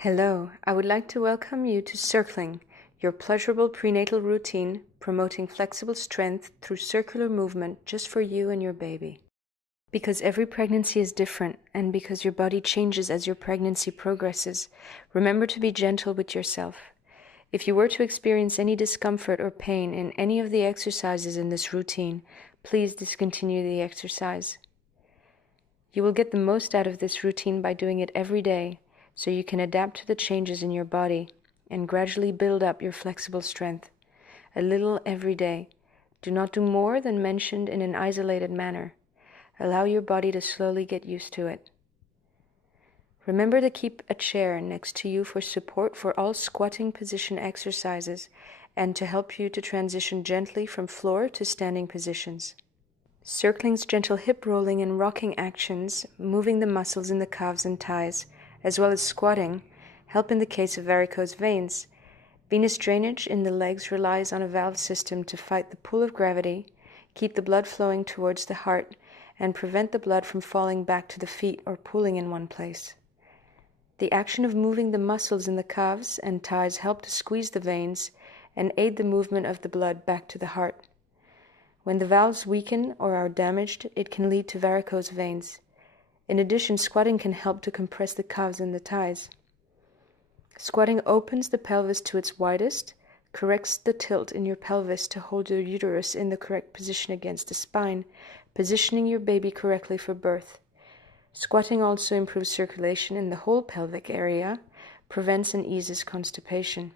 Hello, I would like to welcome you to Circling, your pleasurable prenatal routine promoting flexible strength through circular movement just for you and your baby. Because every pregnancy is different and because your body changes as your pregnancy progresses, remember to be gentle with yourself. If you were to experience any discomfort or pain in any of the exercises in this routine, please discontinue the exercise. You will get the most out of this routine by doing it every day, so you can adapt to the changes in your body and gradually build up your flexible strength. A little every day. Do not do more than mentioned in an isolated manner. Allow your body to slowly get used to it. Remember to keep a chair next to you for support for all squatting position exercises and to help you to transition gently from floor to standing positions. Circling's gentle hip rolling and rocking actions, moving the muscles in the calves and thighs, as well as squatting, help in the case of varicose veins. Venous drainage in the legs relies on a valve system to fight the pull of gravity, keep the blood flowing towards the heart, and prevent the blood from falling back to the feet or pooling in one place. The action of moving the muscles in the calves and thighs help to squeeze the veins and aid the movement of the blood back to the heart. When the valves weaken or are damaged, it can lead to varicose veins. In addition, squatting can help to compress the calves and the thighs. Squatting opens the pelvis to its widest, corrects the tilt in your pelvis to hold your uterus in the correct position against the spine, positioning your baby correctly for birth. Squatting also improves circulation in the whole pelvic area, prevents and eases constipation.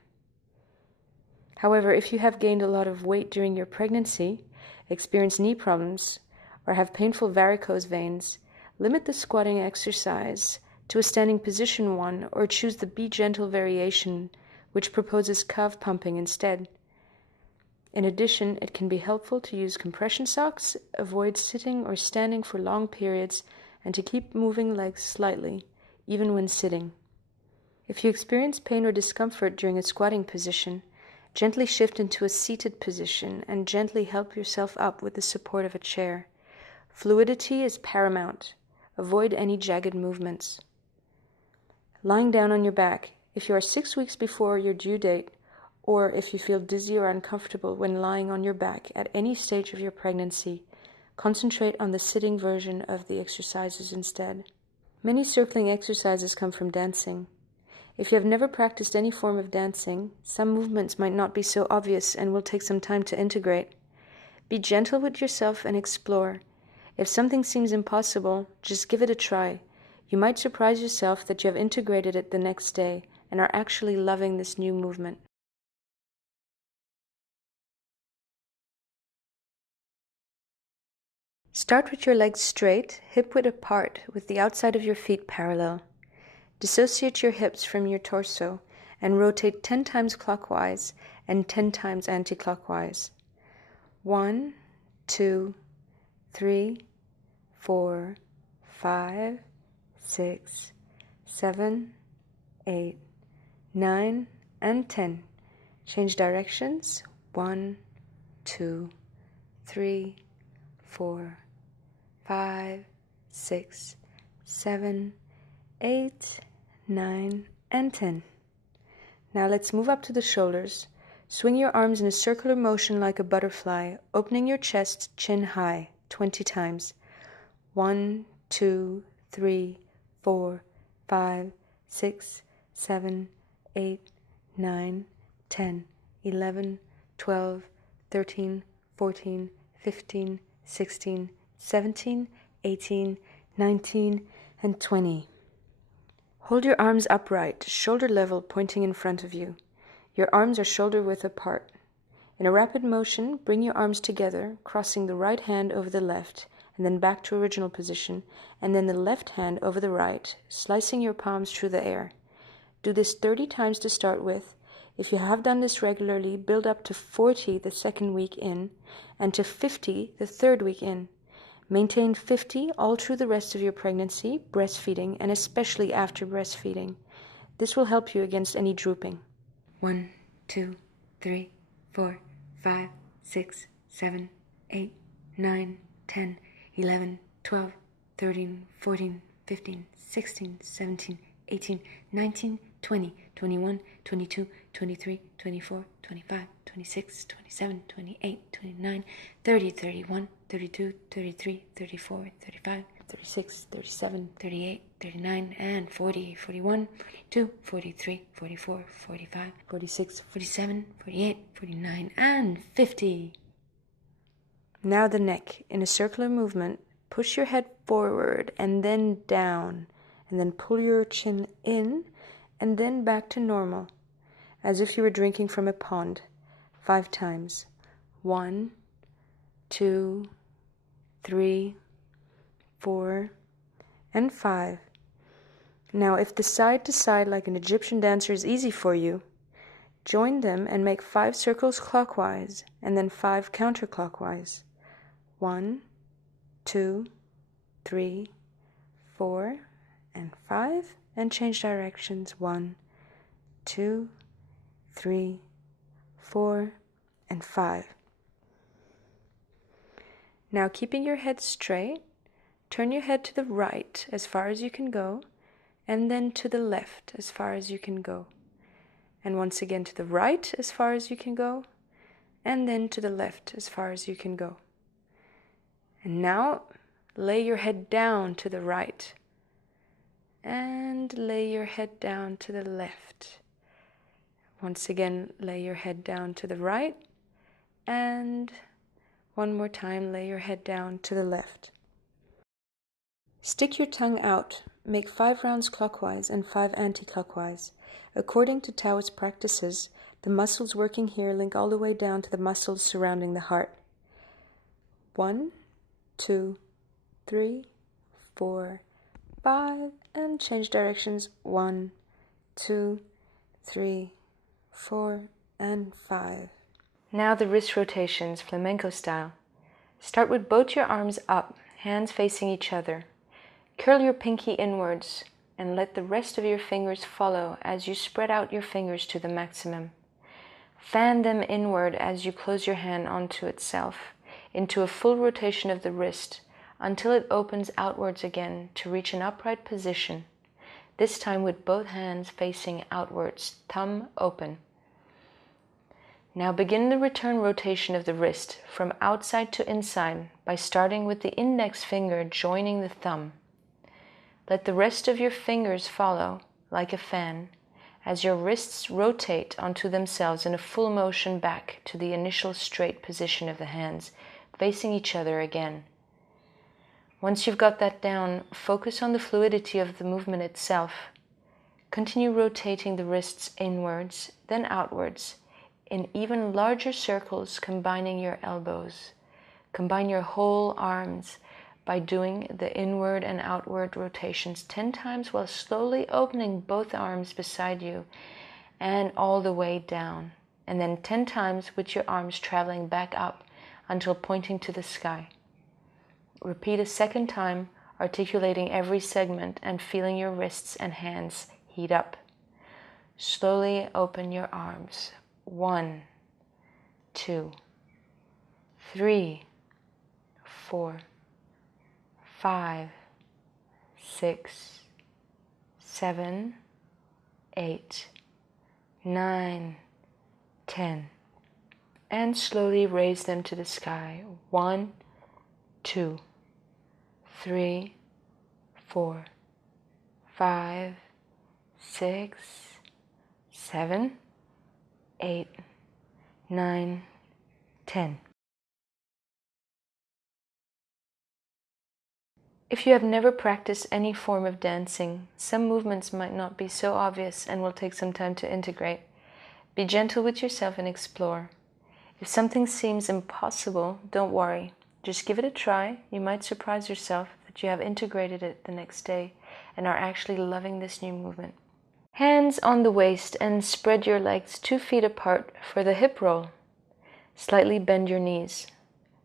However, if you have gained a lot of weight during your pregnancy, experience knee problems, or have painful varicose veins, limit the squatting exercise to a standing position one or choose the Be Gentle variation, which proposes calf pumping instead. In addition, it can be helpful to use compression socks, avoid sitting or standing for long periods, and to keep moving legs slightly, even when sitting. If you experience pain or discomfort during a squatting position, gently shift into a seated position and gently help yourself up with the support of a chair. Fluidity is paramount. Avoid any jagged movements. Lying down on your back, if you are 6 weeks before your due date, or if you feel dizzy or uncomfortable when lying on your back at any stage of your pregnancy, concentrate on the sitting version of the exercises instead. Many circling exercises come from dancing. If you have never practiced any form of dancing, some movements might not be so obvious and will take some time to integrate. Be gentle with yourself and explore. If something seems impossible, just give it a try. You might surprise yourself that you have integrated it the next day and are actually loving this new movement. Start with your legs straight, hip-width apart, with the outside of your feet parallel. Dissociate your hips from your torso and rotate 10 times clockwise and 10 times anti-clockwise. 1, 2, 3, 4, 5, 6, 7, 8, 9, and 10. Change directions. 1, 2, 3, 4, 5, 6, 7, 8, 9, and 10. Now let's move up to the shoulders. Swing your arms in a circular motion like a butterfly, opening your chest chin high 20 times. 1, 2, 3, 4, 5, 6, 7, 8, 9, 10, 11, 12, 13, 14, 15, 16, 17, 18, 19, and 20. Hold your arms upright, shoulder level, pointing in front of you. Your arms are shoulder width apart. In a rapid motion, bring your arms together, crossing the right hand over the left, and then back to original position, and then the left hand over the right, slicing your palms through the air. Do this 30 times to start with. If you have done this regularly, build up to 40 the second week in, and to 50 the third week in. Maintain 50 all through the rest of your pregnancy, breastfeeding, and especially after breastfeeding. This will help you against any drooping. 1, 2, 3, 4, 5, 6, 7, 8, 9, 10, 11, 12, 13, 14, 15, 16, 17, 18, 19, 20, 21, 22, 23, 24, 25, 26, 27, 28, 29, 30, 31, 32, 33, 34, 35, 36, 37, 38, 39, and 40, 41, 42, 43, 44, 45, 46, 47, 48, 49, and 50. Now the neck. In a circular movement, push your head forward and then down, and then pull your chin in and then back to normal, as if you were drinking from a pond. 5 times. 1, 2, 3, 4, and 5. Now, if the side to side like an Egyptian dancer is easy for you, join them and make 5 circles clockwise and then 5 counterclockwise. 1, 2, 3, 4, and 5, and change directions. 1, 2, 3, 4, and 5. Now, keeping your head straight, turn your head to the right as far as you can go, and then to the left as far as you can go. And once again to the right as far as you can go, and then to the left as far as you can go. And now, lay your head down to the right, and lay your head down to the left. Once again, lay your head down to the right, and one more time, lay your head down to the left. Stick your tongue out. Make 5 rounds clockwise and 5 anti-clockwise. According to Taoist practices, the muscles working here link all the way down to the muscles surrounding the heart. 1, 2, 3, 4, 5, and change directions. 1, 2, 3, 4, and 5. Now the wrist rotations, flamenco style. Start with both your arms up, hands facing each other. Curl your pinky inwards and let the rest of your fingers follow as you spread out your fingers to the maximum. Fan them inward as you close your hand onto itself, into a full rotation of the wrist, until it opens outwards again to reach an upright position, this time with both hands facing outwards, thumb open. Now begin the return rotation of the wrist from outside to inside by starting with the index finger joining the thumb. Let the rest of your fingers follow, like a fan, as your wrists rotate onto themselves in a full motion back to the initial straight position of the hands, facing each other again. Once you've got that down, focus on the fluidity of the movement itself. Continue rotating the wrists inwards, then outwards, in even larger circles, combining your elbows. Combine your whole arms by doing the inward and outward rotations 10 times while slowly opening both arms beside you and all the way down. And then 10 times with your arms traveling back up until pointing to the sky. Repeat a second time, articulating every segment and feeling your wrists and hands heat up. Slowly open your arms. 1, 2, 3, 4, 5, 6, 7, 8, 9, 10. And slowly raise them to the sky. 1, 2, 3, 4, 5, 6, 7, 8, 9, 10. If you have never practiced any form of dancing, some movements might not be so obvious and will take some time to integrate. Be gentle with yourself and explore. If something seems impossible, don't worry. Just give it a try. You might surprise yourself that you have integrated it the next day and are actually loving this new movement. Hands on the waist and spread your legs 2 feet apart for the hip roll. Slightly bend your knees.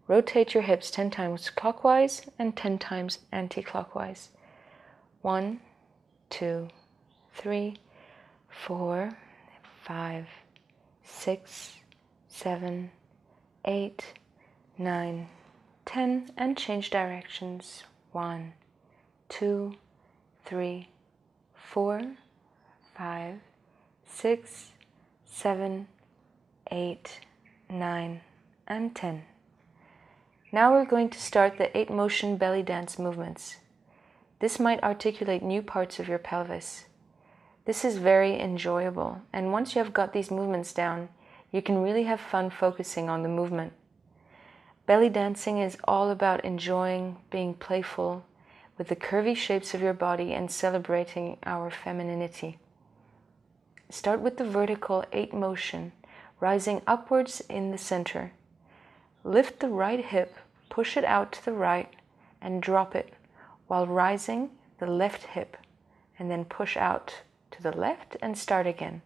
Rotate your hips 10 times clockwise and 10 times anti-clockwise. 1, 2, 3, 4, 5, 6, 7, 8, 9, 10, and change directions. 1, 2, 3, 4, 5, 6, 7, 8, 9, and 10. Now we're going to start the 8 motion belly dance movements. This might articulate new parts of your pelvis. This is very enjoyable, and once you have got these movements down, you can really have fun focusing on the movement. Belly dancing is all about enjoying being playful with the curvy shapes of your body and celebrating our femininity. Start with the vertical 8 motion, rising upwards in the center. Lift the right hip, push it out to the right, and drop it, while rising the left hip, and then push out to the left and start again.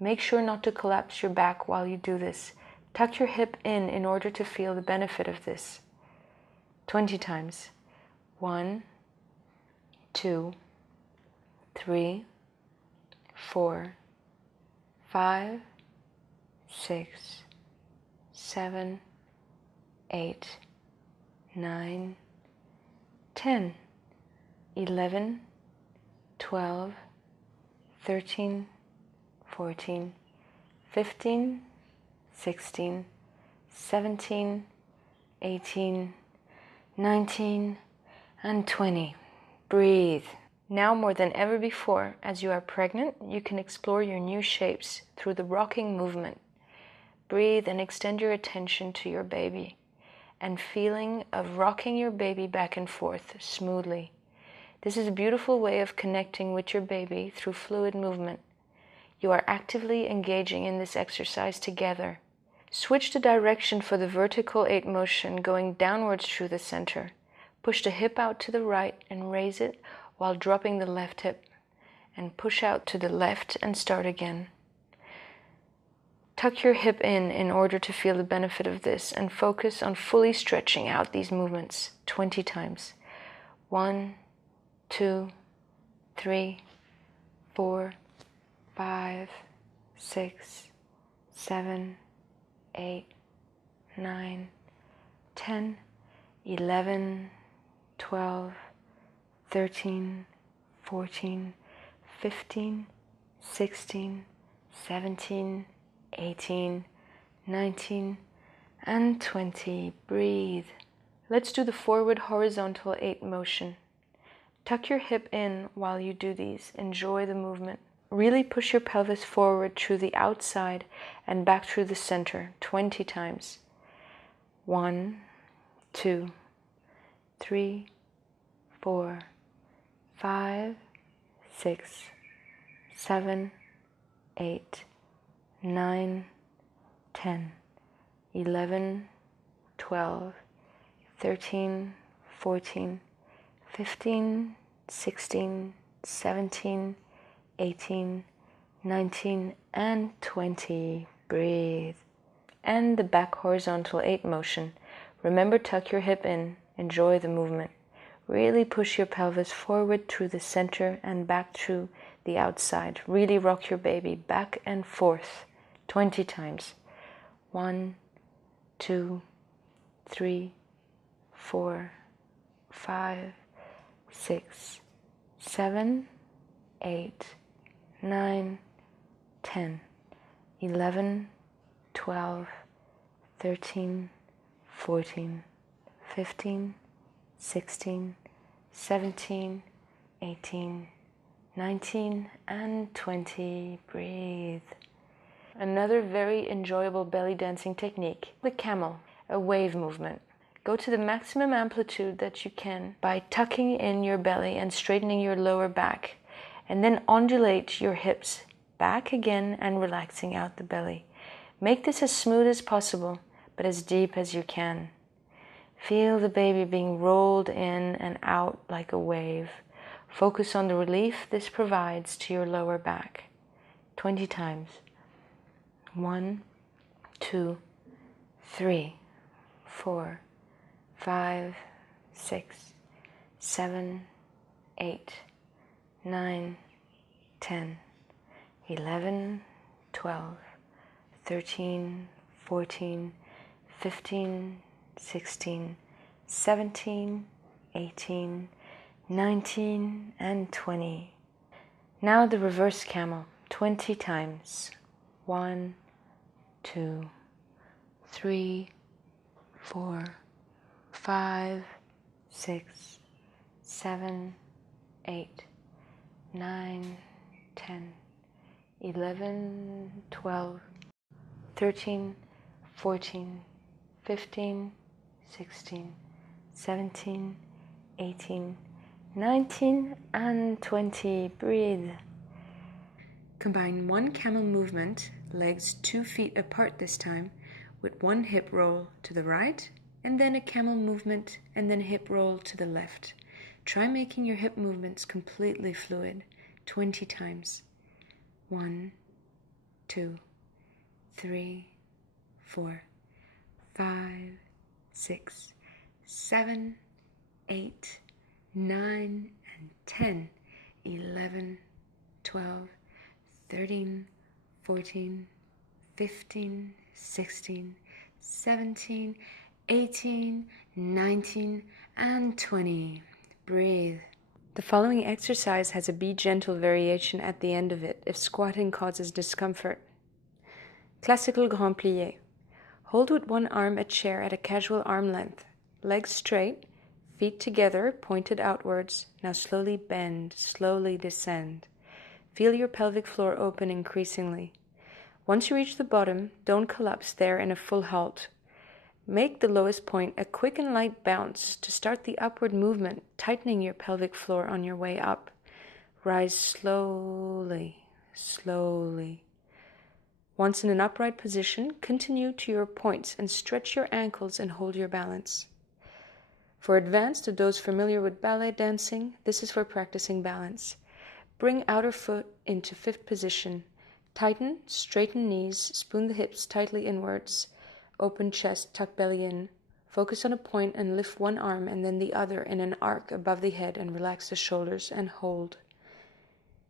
Make sure not to collapse your back while you do this. Tuck your hip in order to feel the benefit of this. 20 times. 1, 2, 3, 4, 5, 6, 7, 8, 9, 10, 11, 12, 13, 14, 15, 16, 17, 18, 19, and 20. Breathe. Now more than ever before, as you are pregnant, you can explore your new shapes through the rocking movement. Breathe and extend your attention to your baby and feeling of rocking your baby back and forth smoothly. This is a beautiful way of connecting with your baby through fluid movement. You are actively engaging in this exercise together. Switch the direction for the vertical 8 motion, going downwards through the center. Push the hip out to the right and raise it while dropping the left hip. And push out to the left and start again. Tuck your hip in order to feel the benefit of this and focus on fully stretching out these movements 20 times. 1, 2, 3, 4, 5, 6, 7, 8, 9, 10, 11, 12, 13, 14, 15, 16, 17, 18, 19, and 20. Breathe. Let's do the forward horizontal 8 motion. Tuck your hip in while you do these. Enjoy the movement. Really push your pelvis forward through the outside and back through the center 20 times. 1, 2, 3, 4, 5, 6, 7, 8, 9, 10, 11, 12, 13, 14, 15, 16, 17, 18, 19, and 20. Breathe. And the back horizontal 8 motion. Remember, tuck your hip in. Enjoy the movement. Really push your pelvis forward through the center and back through the outside. Really rock your baby back and forth 20 times. 1, 2, 3, 4, 5, 6, 7, 8, 9, 10, 11, 12, 13, 14, 15, 16, 17, 18, 19, and 20. Breathe. Another very enjoyable belly dancing technique, the camel, a wave movement. Go to the maximum amplitude that you can by tucking in your belly and straightening your lower back, and then undulate your hips back again and relaxing out the belly. Make this as smooth as possible, but as deep as you can. Feel the baby being rolled in and out like a wave. Focus on the relief this provides to your lower back. 20 times. 1, 2, 3, 4, 5, 6, 7, 8, 9, 10, 11, 12, 13, 14, 15, 16, 17, 18, 19, and 20. Now the reverse camel, 20 times. 1, 2, 3, 4, 5, 6, 7, 8, 9, 10, 11, 12, 13, 14, 15, 16, 17, 18, 19, and 20. Breathe. Combine one camel movement, legs 2 feet apart this time, with one hip roll to the right, and then a camel movement, and then hip roll to the left. Try making your hip movements completely fluid, 20 times. 1, 2, 3, 4, 5, 6, 7, 8, 9, and 10, 11, 12, 13, 14, 15, 16, 17, 18, 19, and 20. Breathe. The following exercise has a Be Gentle variation at the end of it if squatting causes discomfort. Classical Grand Plié. Hold with one arm a chair at a casual arm length. Legs straight, feet together, pointed outwards. Now slowly bend, slowly descend. Feel your pelvic floor open increasingly. Once you reach the bottom, don't collapse there in a full halt. Make the lowest point a quick and light bounce to start the upward movement, tightening your pelvic floor on your way up. Rise slowly, slowly. Once in an upright position, continue to your points and stretch your ankles and hold your balance. For advanced or those familiar with ballet dancing, this is for practicing balance. Bring outer foot into fifth position. Tighten, straighten knees, spoon the hips tightly inwards. Open chest, tuck belly in. Focus on a point and lift one arm and then the other in an arc above the head and relax the shoulders and hold.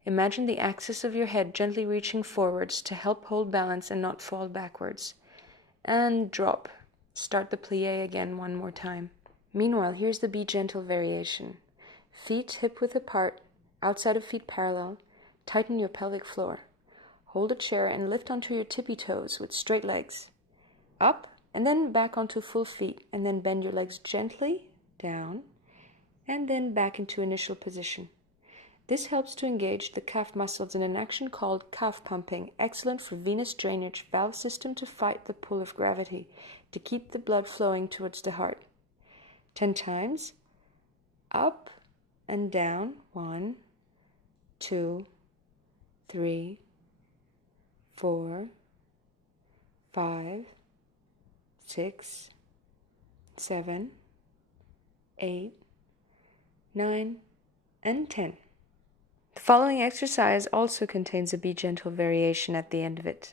Imagine the axis of your head gently reaching forwards to help hold balance and not fall backwards. And drop. Start the plie again one more time. Meanwhile, here's the Be Gentle variation. Feet hip width apart, outside of feet parallel. Tighten your pelvic floor. Hold a chair and lift onto your tippy toes with straight legs. Up and then back onto full feet, and then bend your legs gently down and then back into initial position. This helps to engage the calf muscles in an action called calf pumping, excellent for venous drainage valve system to fight the pull of gravity, to keep the blood flowing towards the heart. 10 times. Up and down. 1, 2, 3, 4, 5, 6, 7, 8, 9, and 10. The following exercise also contains a Be Gentle variation at the end of it.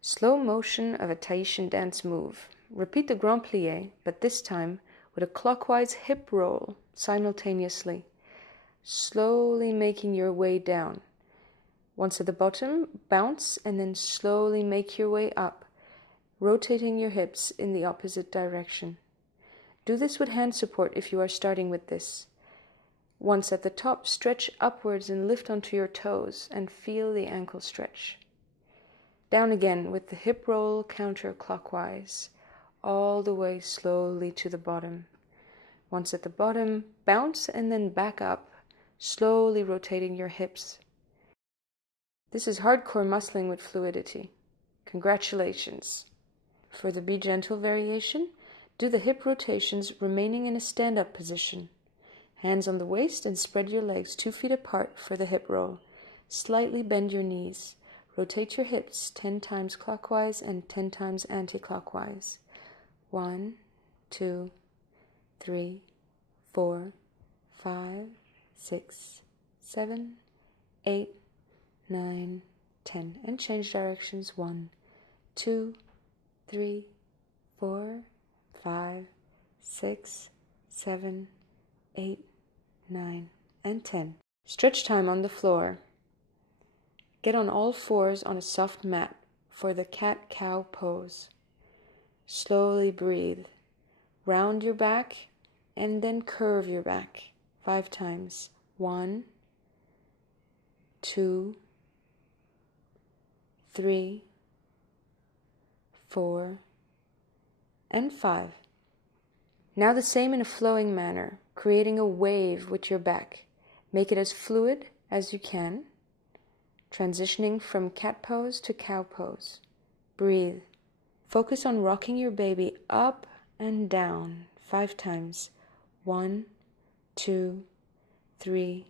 Slow motion of a Tahitian dance move. Repeat the Grand Plié, but this time with a clockwise hip roll simultaneously, slowly making your way down. Once at the bottom, bounce and then slowly make your way up, rotating your hips in the opposite direction. Do this with hand support if you are starting with this. Once at the top, stretch upwards and lift onto your toes and feel the ankle stretch. Down again with the hip roll counterclockwise, all the way slowly to the bottom. Once at the bottom, bounce and then back up, slowly rotating your hips. This is hardcore muscling with fluidity. Congratulations! For the Be Gentle variation, do the hip rotations remaining in a stand-up position. Hands on the waist and spread your legs 2 feet apart for the hip roll. Slightly bend your knees. Rotate your hips 10 times clockwise and 10 times anti-clockwise. 1, 2, 3, 4, 5, 6, 7, 8, 9, 10. And change directions. 1, 2, 3, 4, 5, 6, 7, 8, 9, and 10. Stretch time on the floor. Get on all fours on a soft mat for the cat-cow pose. Slowly breathe. Round your back and then curve your back 5 times. 1, 2, 3, 4, and 5. Now the same in a flowing manner, creating a wave with your back. Make it as fluid as you can, transitioning from cat pose to cow pose. Breathe. Focus on rocking your baby up and down 5 times. 1, 2, 3,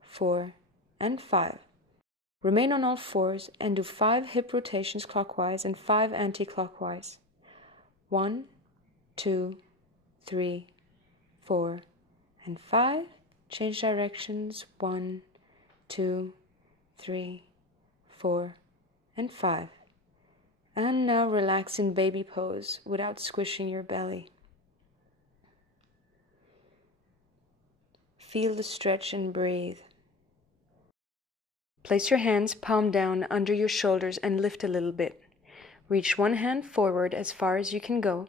4, and 5. Remain on all fours and do 5 hip rotations clockwise and 5 anti-clockwise. 1, 2, 3, 4, and 5. Change directions. 1, 2, 3, 4, and 5. And now relax in baby pose without squishing your belly. Feel the stretch and breathe. Place your hands palm down under your shoulders and lift a little bit. Reach one hand forward as far as you can go,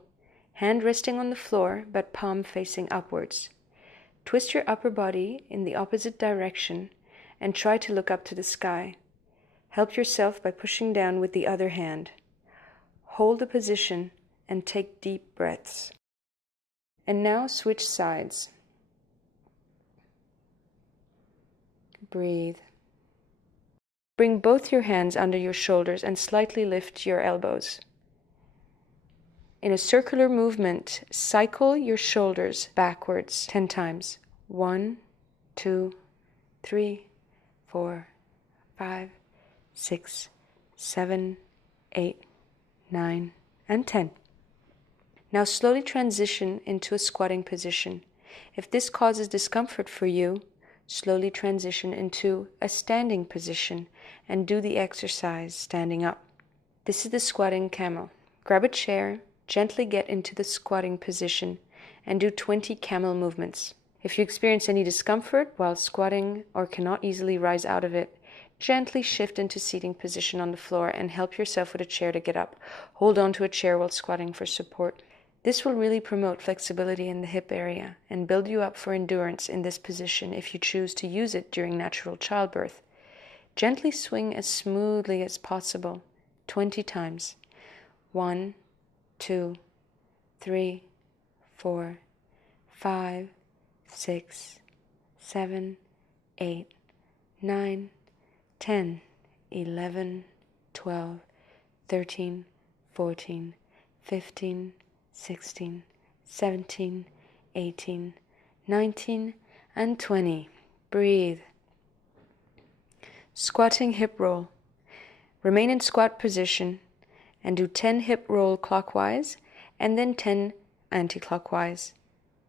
hand resting on the floor but palm facing upwards. Twist your upper body in the opposite direction and try to look up to the sky. Help yourself by pushing down with the other hand. Hold the position and take deep breaths. And now switch sides. Breathe. Bring both your hands under your shoulders and slightly lift your elbows. In a circular movement, cycle your shoulders backwards 10 times. 1, 2, 3, 4, 5, 6, 7, 8, 9, and 10. Now slowly transition into a squatting position. If this causes discomfort for you, slowly transition into a standing position and do the exercise standing up. This is the squatting camel. Grab a chair, gently get into the squatting position, and do 20 camel movements. If you experience any discomfort while squatting or cannot easily rise out of it, gently shift into seating position on the floor and help yourself with a chair to get up. Hold on to a chair while squatting for support. This will really promote flexibility in the hip area and build you up for endurance in this position if you choose to use it during natural childbirth. Gently swing as smoothly as possible, 20 times. 1, 2, 3, 4, 5, 6, 7, 8, 9, 10, 11, 12, 13, 14, 15, 16, 17, 18, 19, and 20. Breathe. Squatting hip roll. Remain in squat position and do 10 hip roll clockwise and then 10 anti-clockwise.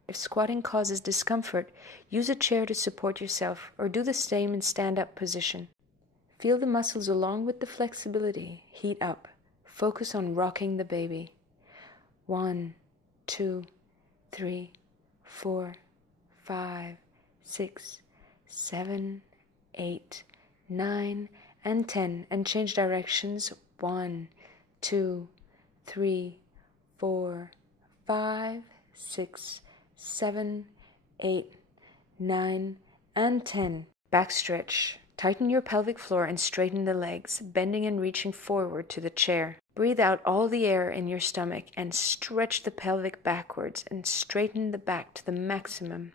If squatting causes discomfort, use a chair to support yourself or do the same in stand-up position. Feel the muscles along with the flexibility heat up. Focus on rocking the baby. 1, 2, 3, 4, 5, 6, 7, 8, 9, and 10. And change directions. 1, 2, 3, 4, 5, 6, 7, 8, 9, and 10. Back stretch. Tighten your pelvic floor and straighten the legs, bending and reaching forward to the chair. Breathe out all the air in your stomach and stretch the pelvic backwards and straighten the back to the maximum.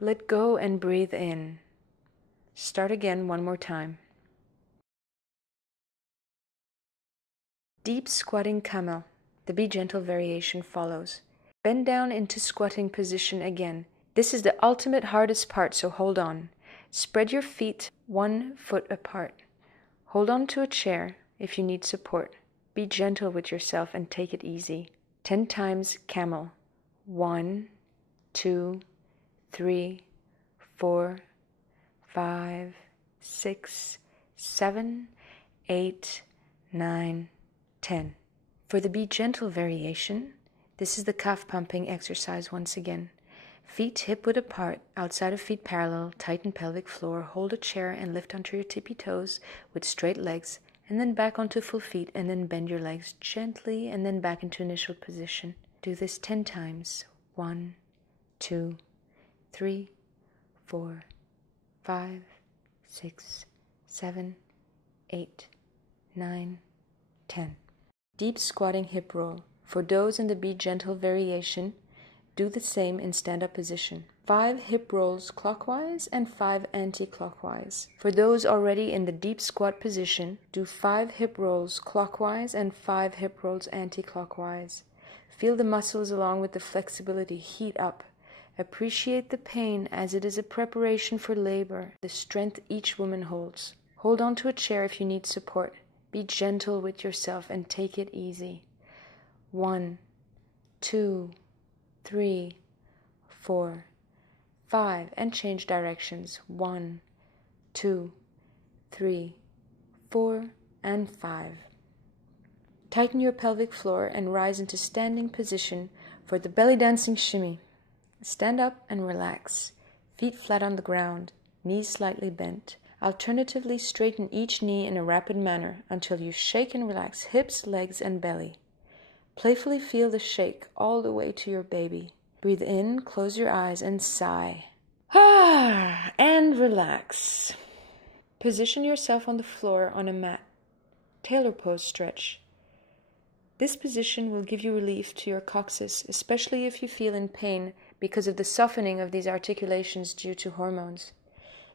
Let go and breathe in. Start again one more time. Deep squatting camel. The Be Gentle variation follows. Bend down into squatting position again. This is the ultimate hardest part, so hold on. Spread your feet 1 foot apart. Hold on to a chair if you need support. Be gentle with yourself and take it easy. 10 times camel. 1, 2, 3, 4, 5, 6, 7, 8, 9, 10. For the Be Gentle variation, this is the calf pumping exercise once again. Feet hip-width apart, outside of feet parallel, tighten pelvic floor, hold a chair and lift onto your tippy toes with straight legs, and then back onto full feet, and then bend your legs gently, and then back into initial position. Do this 10 times. 1, 2, 3, 4, 5, 6, 7, 8, 9, 10. Deep squatting hip roll. For those in the Be Gentle variation, do the same in stand-up position. 5 hip rolls clockwise and 5 anti-clockwise. For those already in the deep squat position, do 5 hip rolls clockwise and 5 hip rolls anti-clockwise. Feel the muscles along with the flexibility heat up. Appreciate the pain as it is a preparation for labor, the strength each woman holds. Hold on to a chair if you need support. Be gentle with yourself and take it easy. 1, 2, 3, 4, 5, and change directions. 1, 2, 3, 4, and 5. Tighten your pelvic floor and rise into standing position for the belly dancing shimmy. Stand up and relax. Feet flat on the ground, knees slightly bent. Alternatively, straighten each knee in a rapid manner until you shake and relax hips, legs, and belly. Playfully feel the shake all the way to your baby. Breathe in, close your eyes, and sigh. And relax. Position yourself on the floor on a mat. Tailor pose stretch. This position will give you relief to your coccyx, especially if you feel in pain because of the softening of these articulations due to hormones.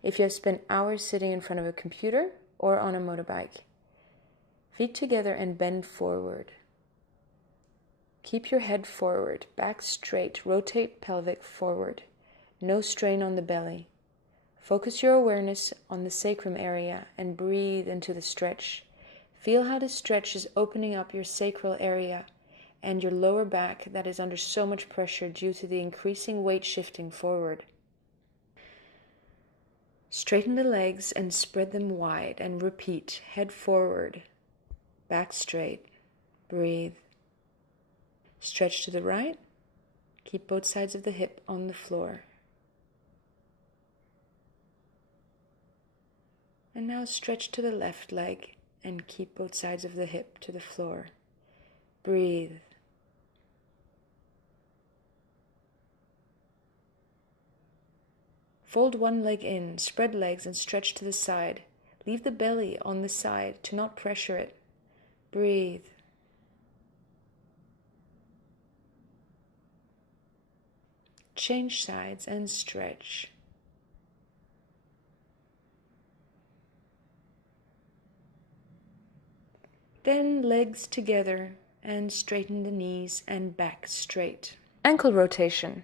If you have spent hours sitting in front of a computer or on a motorbike. Feet together and bend forward. Keep your head forward, back straight, rotate pelvic forward. No strain on the belly. Focus your awareness on the sacrum area and breathe into the stretch. Feel how the stretch is opening up your sacral area and your lower back that is under so much pressure due to the increasing weight shifting forward. Straighten the legs and spread them wide and repeat. Head forward, back straight. Breathe. Stretch to the right. Keep both sides of the hip on the floor. And now stretch to the left leg and keep both sides of the hip to the floor. Breathe. Fold one leg in, spread legs and stretch to the side. Leave the belly on the side to not pressure it. Breathe. Change sides and stretch. Then legs together and straighten the knees and back straight. Ankle rotation.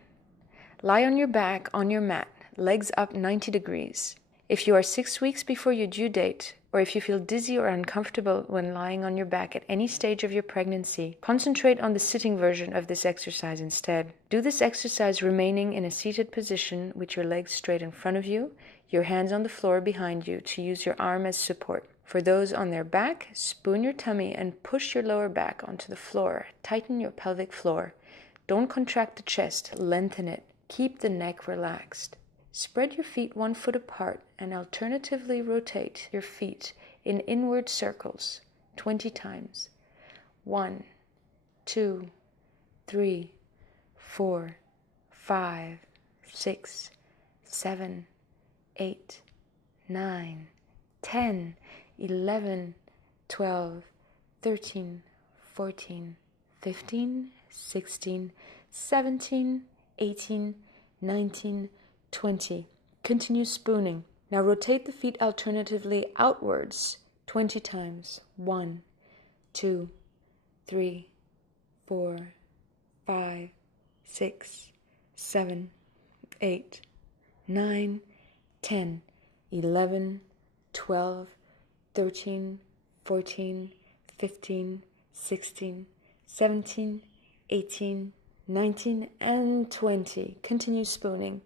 Lie on your back on your mat, legs up 90 degrees. If you are 6 weeks before your due date, or if you feel dizzy or uncomfortable when lying on your back at any stage of your pregnancy, concentrate on the sitting version of this exercise instead. Do this exercise remaining in a seated position with your legs straight in front of you, your hands on the floor behind you to use your arm as support. For those on their back, spoon your tummy and push your lower back onto the floor. Tighten your pelvic floor. Don't contract the chest, lengthen it. Keep the neck relaxed. Spread your feet 1 foot apart and alternatively rotate your feet in inward circles 20 times. 1, 2, 3, 4, 5, 6, 7, 8, 9, 10, 11, 12, 13, 14, 15, 16, 17, 18, 19, 20. Continue spooning. Now rotate the feet alternatively outwards 20 times. 1, 2, 3, 4, 5, 6, 7, 8, 9, 10, 11, 12, 13, 14, 15, 16, 17, 18, 19, and 20. Continue spooning.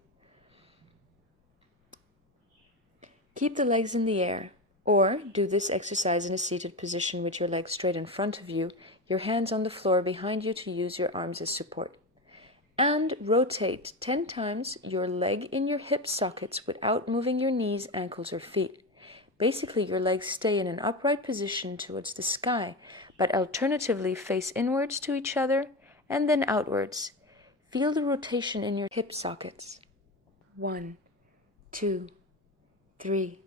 Keep the legs in the air, or do this exercise in a seated position with your legs straight in front of you, your hands on the floor behind you to use your arms as support. And rotate 10 times your leg in your hip sockets without moving your knees, ankles, or feet. Basically, your legs stay in an upright position towards the sky, but alternatively face inwards to each other and then outwards. Feel the rotation in your hip sockets. 1, 2, 3,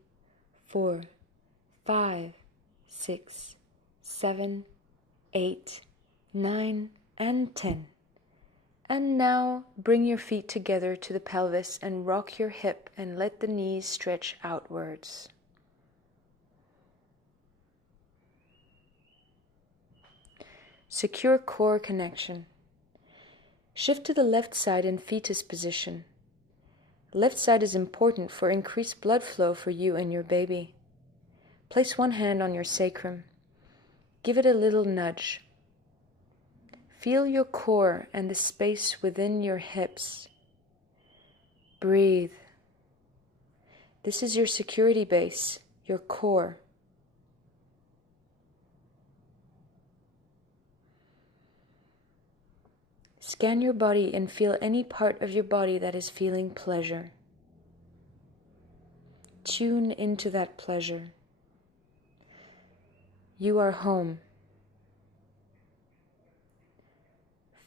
4, 5, 6, 7, 8, 9, and 10. And now bring your feet together to the pelvis and rock your hip and let the knees stretch outwards. Secure core connection. Shift to the left side in fetus position. Left side is important for increased blood flow for you and your baby. Place one hand on your sacrum. Give it a little nudge. Feel your core and the space within your hips. Breathe. This is your security base, your core. Scan your body and feel any part of your body that is feeling pleasure. Tune into that pleasure. You are home.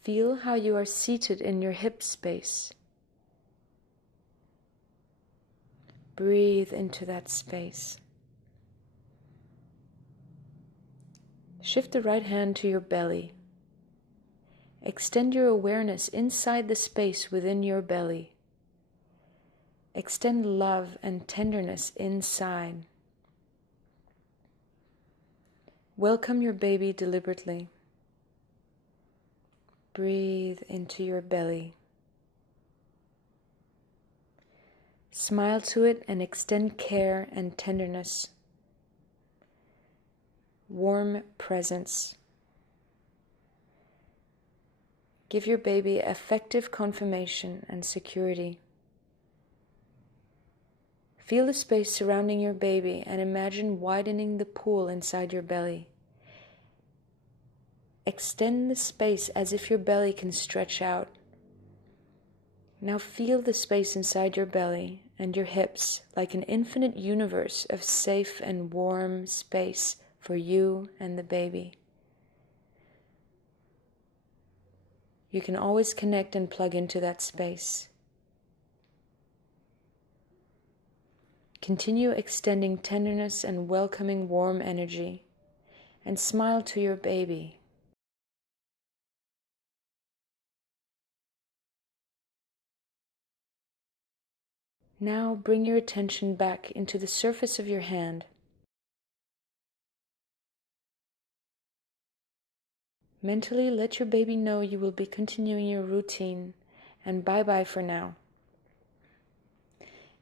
Feel how you are seated in your hip space. Breathe into that space. Shift the right hand to your belly. Extend your awareness inside the space within your belly. Extend love and tenderness inside. Welcome your baby deliberately. Breathe into your belly. Smile to it and extend care and tenderness. Warm presence. Give your baby effective confirmation and security. Feel the space surrounding your baby and imagine widening the pool inside your belly. Extend the space as if your belly can stretch out. Now feel the space inside your belly and your hips like an infinite universe of safe and warm space for you and the baby. You can always connect and plug into that space. Continue extending tenderness and welcoming warm energy, and smile to your baby. Now bring your attention back into the surface of your hand. Mentally let your baby know you will be continuing your routine, and bye-bye for now.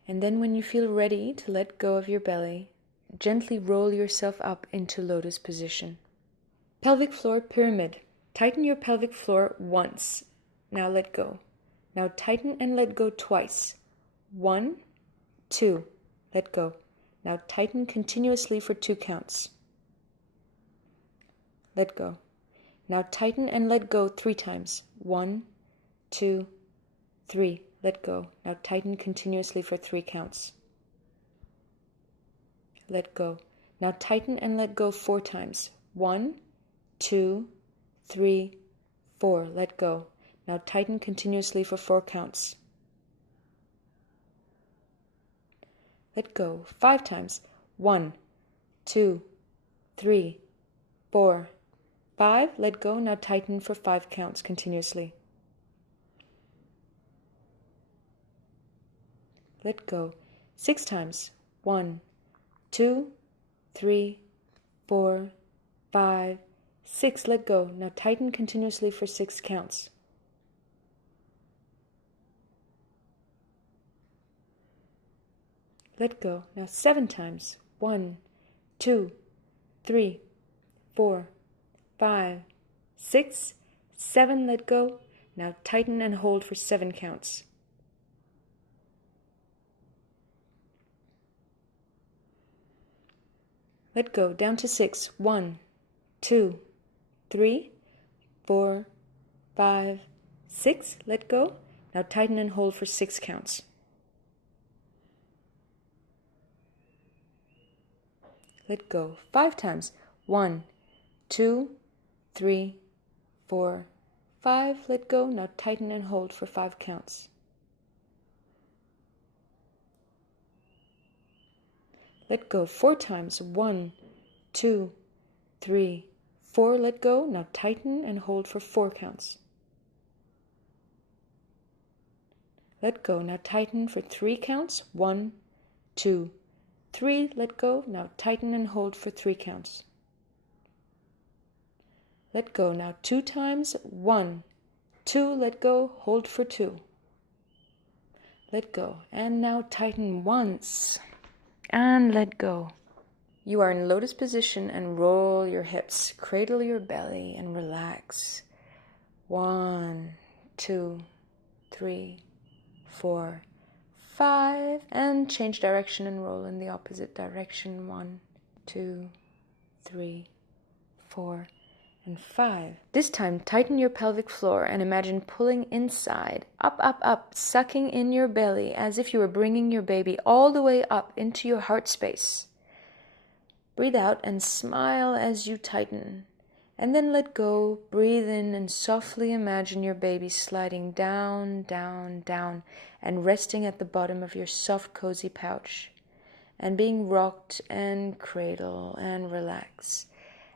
And then when you feel ready to let go of your belly, gently roll yourself up into lotus position. Pelvic floor pyramid. Tighten your pelvic floor once. Now let go. Now tighten and let go twice. 1, 2, let go. Now tighten continuously for 2 counts. Let go. Now tighten and let go 3 times. 1, 2, 3. Let go. Now tighten continuously for 3 counts. Let go. Now tighten and let go 4 times. 1, 2, 3, 4. Let go. Now tighten continuously for 4 counts. Let go 5 times. 1, 2, 3, 4, 5. Let go. Now tighten for 5 counts continuously. Let go 6 times. 1, 2, 3, 4, 5, 6. Let go. Now tighten continuously for 6 counts. Let go. Now 7 times. 1, 2, 3, 4, 5, 6, 7. Let go. Now tighten and hold for 7 counts. Let go. Down to 6. 1, 2, 3, 4, 5, 6. Let go. Now tighten and hold for 6 counts. Let go 5 times. 1, 2, 3, 4, 5. Let go. Now tighten and hold for 5 counts. Let go 4 times. 1, 2, 3, 4. Let go. Now tighten and hold for 4 counts. Let go. Now tighten for 3 counts. 1, 2, 3. Let go. Now tighten and hold for 3 counts. Let go. Now 2 times. 1, 2. Let go. Hold for 2. Let go. And now tighten once. And let go. You are in lotus position and roll your hips. Cradle your belly and relax. 1, 2, 3, 4, 5. And change direction and roll in the opposite direction. 1, 2, 3, 4, and 5. This time, tighten your pelvic floor and imagine pulling inside, up, up, up, sucking in your belly as if you were bringing your baby all the way up into your heart space. Breathe out and smile as you tighten. And then let go, breathe in, and softly imagine your baby sliding down, down, down, and resting at the bottom of your soft, cozy pouch, and being rocked and cradle and relax.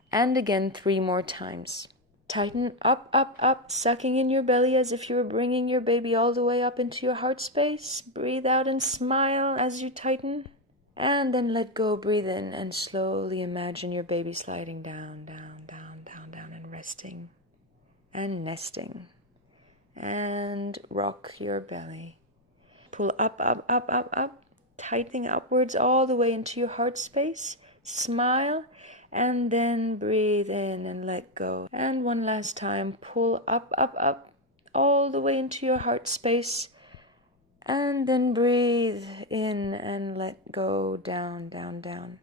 And again 3 more times. Tighten up, up, up, sucking in your belly as if you were bringing your baby all the way up into your heart space. Breathe out and smile as you tighten. And then let go, breathe in, and slowly imagine your baby sliding down, down, down, down, down, and resting and nesting. And rock your belly. Pull up, up, up, up, up, tightening upwards all the way into your heart space. Smile. And then breathe in and let go. And one last time, pull up, up, up, all the way into your heart space. And then breathe in and let go, down, down, down.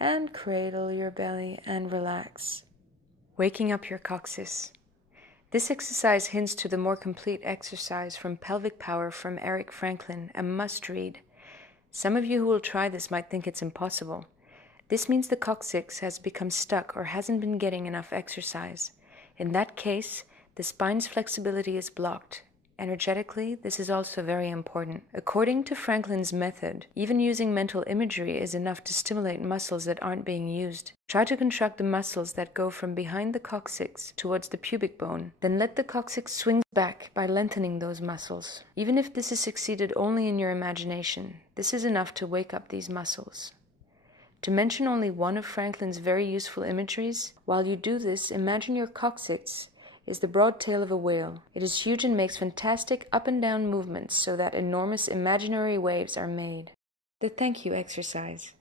And cradle your belly and relax. Waking up your coccyx. This exercise hints to the more complete exercise from Pelvic Power from Eric Franklin, a must-read. Some of you who will try this might think it's impossible. This means the coccyx has become stuck or hasn't been getting enough exercise. In that case, the spine's flexibility is blocked. Energetically, this is also very important. According to Franklin's method, even using mental imagery is enough to stimulate muscles that aren't being used. Try to contract the muscles that go from behind the coccyx towards the pubic bone, then let the coccyx swing back by lengthening those muscles. Even if this is succeeded only in your imagination, this is enough to wake up these muscles. To mention only one of Franklin's very useful imageries, while you do this, imagine your coccyx is the broad tail of a whale. It is huge and makes fantastic up and down movements so that enormous imaginary waves are made. The thank you exercise.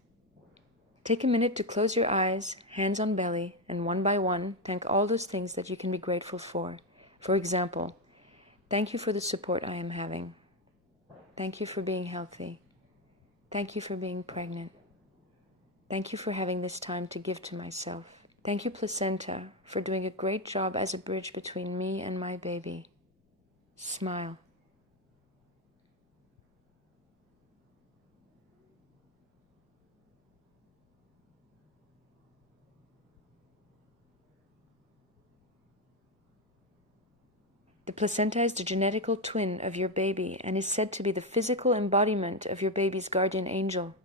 Take a minute to close your eyes, hands on belly, and one by one, thank all those things that you can be grateful for. For example, thank you for the support I am having. Thank you for being healthy. Thank you for being pregnant. Thank you for having this time to give to myself. Thank you, placenta, for doing a great job as a bridge between me and my baby. Smile. The placenta is the genetical twin of your baby and is said to be the physical embodiment of your baby's guardian angel.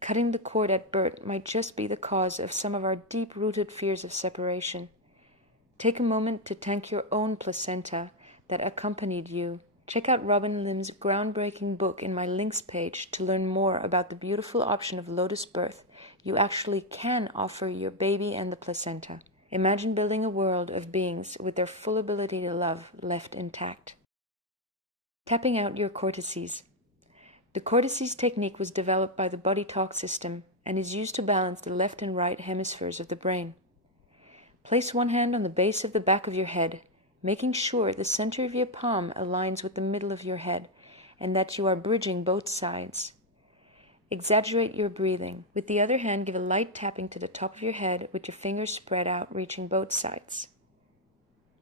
Cutting the cord at birth might just be the cause of some of our deep-rooted fears of separation. Take a moment to thank your own placenta that accompanied you. Check out Robin Lim's groundbreaking book in my links page to learn more about the beautiful option of lotus birth you actually can offer your baby and the placenta. Imagine building a world of beings with their full ability to love left intact. Tapping out your cortices. The cortices technique was developed by the Body Talk system and is used to balance the left and right hemispheres of the brain. Place one hand on the base of the back of your head, making sure the center of your palm aligns with the middle of your head and that you are bridging both sides. Exaggerate your breathing. With the other hand, give a light tapping to the top of your head with your fingers spread out, reaching both sides.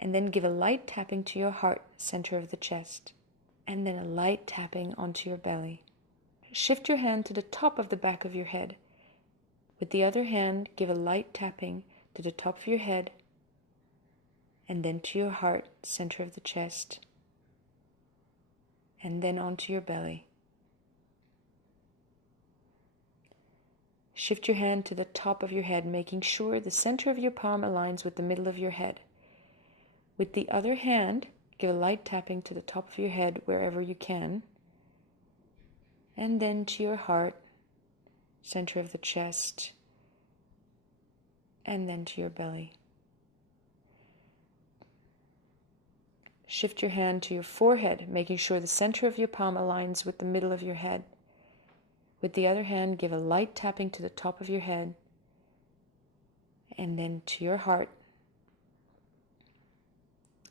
And then give a light tapping to your heart, center of the chest. And then a light tapping onto your belly. Shift your hand to the top of the back of your head. With the other hand, give a light tapping to the top of your head and then to your heart, center of the chest, and then onto your belly. Shift your hand to the top of your head, making sure the center of your palm aligns with the middle of your head. With the other hand, give a light tapping to the top of your head wherever you can, and then to your heart, center of the chest, and then to your belly. Shift your hand to your forehead, making sure the center of your palm aligns with the middle of your head. With the other hand, give a light tapping to the top of your head, and then to your heart,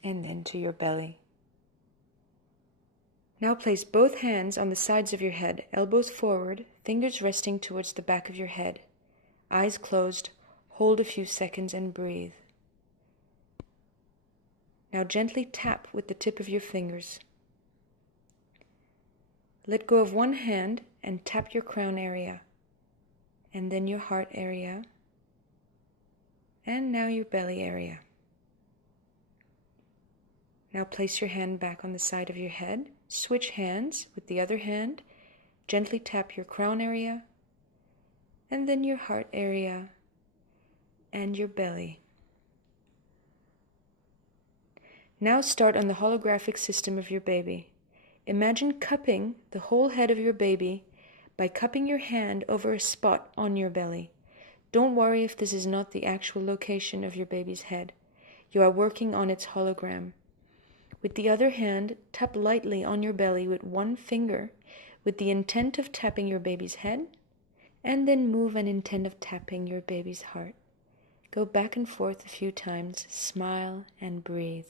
and then to your belly. Now place both hands on the sides of your head, elbows forward, fingers resting towards the back of your head. Eyes closed, hold a few seconds and breathe. Now gently tap with the tip of your fingers. Let go of one hand and tap your crown area, and then your heart area, and now your belly area. Now place your hand back on the side of your head, switch hands with the other hand, gently tap your crown area, and then your heart area, and your belly. Now start on the holographic system of your baby. Imagine cupping the whole head of your baby by cupping your hand over a spot on your belly. Don't worry if this is not the actual location of your baby's head. You are working on its hologram. With the other hand, tap lightly on your belly with one finger with the intent of tapping your baby's head, and then move an intent of tapping your baby's heart. Go back and forth a few times, smile and breathe.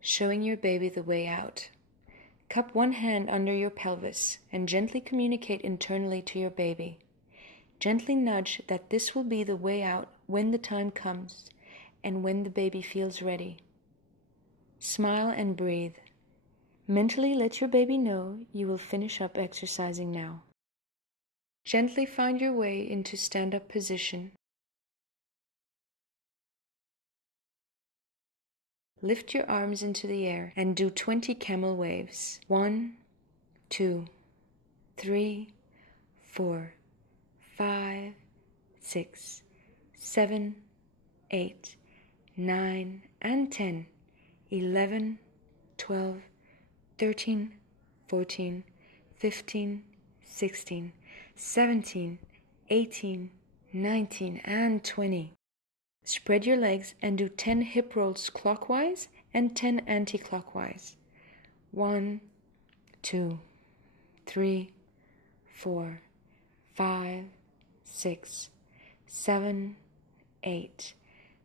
Showing your baby the way out. Cup one hand under your pelvis and gently communicate internally to your baby. Gently nudge that this will be the way out when the time comes and when the baby feels ready. Smile and breathe. Mentally let your baby know you will finish up exercising now. Gently find your way into stand-up position. Lift your arms into the air and do 20 camel waves. 1, 2, 3, 4, 5, 6, 7, 8, 9, and 10, 11, 12, 13, 14, 15, 16, 17, 18, 19, and 20. Spread your legs and do 10 hip rolls clockwise and 10 anti-clockwise. 1, 2, 3, 4, 5, 6, 7, 8,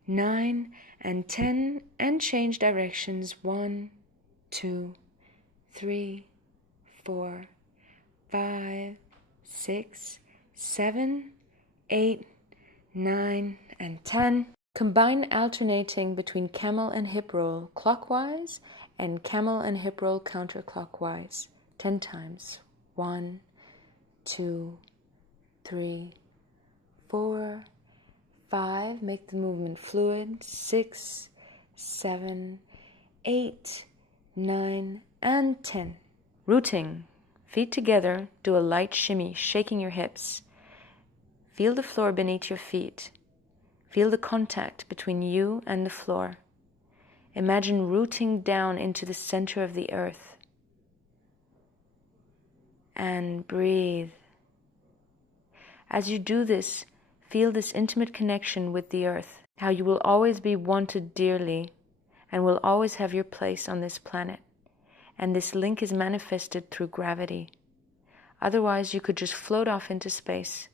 9, and 10, and change directions. 1, 2, 3, 4, 5, 6, 7, 8, 9, and 10. Combine alternating between camel and hip roll clockwise and camel and hip roll counterclockwise 10 times. 1, 2, 3, 4, 5. Make the movement fluid. 6, 7, 8, 9, and 10. Rooting. Feet together. Do a light shimmy, shaking your hips. Feel the floor beneath your feet. Feel the contact between you and the floor. Imagine rooting down into the center of the earth. And breathe. As you do this, feel this intimate connection with the earth, how you will always be wanted dearly and will always have your place on this planet. And this link is manifested through gravity. Otherwise, you could just float off into space.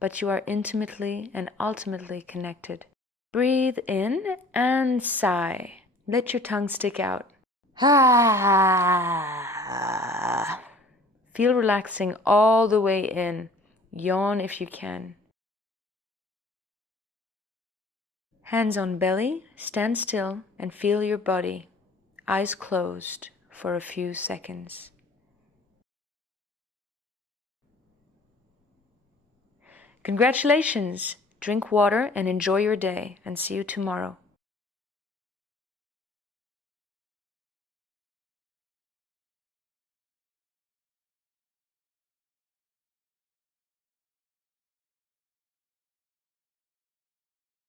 But you are intimately and ultimately connected. Breathe in and sigh. Let your tongue stick out. Feel relaxing all the way in. Yawn if you can. Hands on belly, stand still and feel your body. Eyes closed for a few seconds. Congratulations! Drink water and enjoy your day, and see you tomorrow.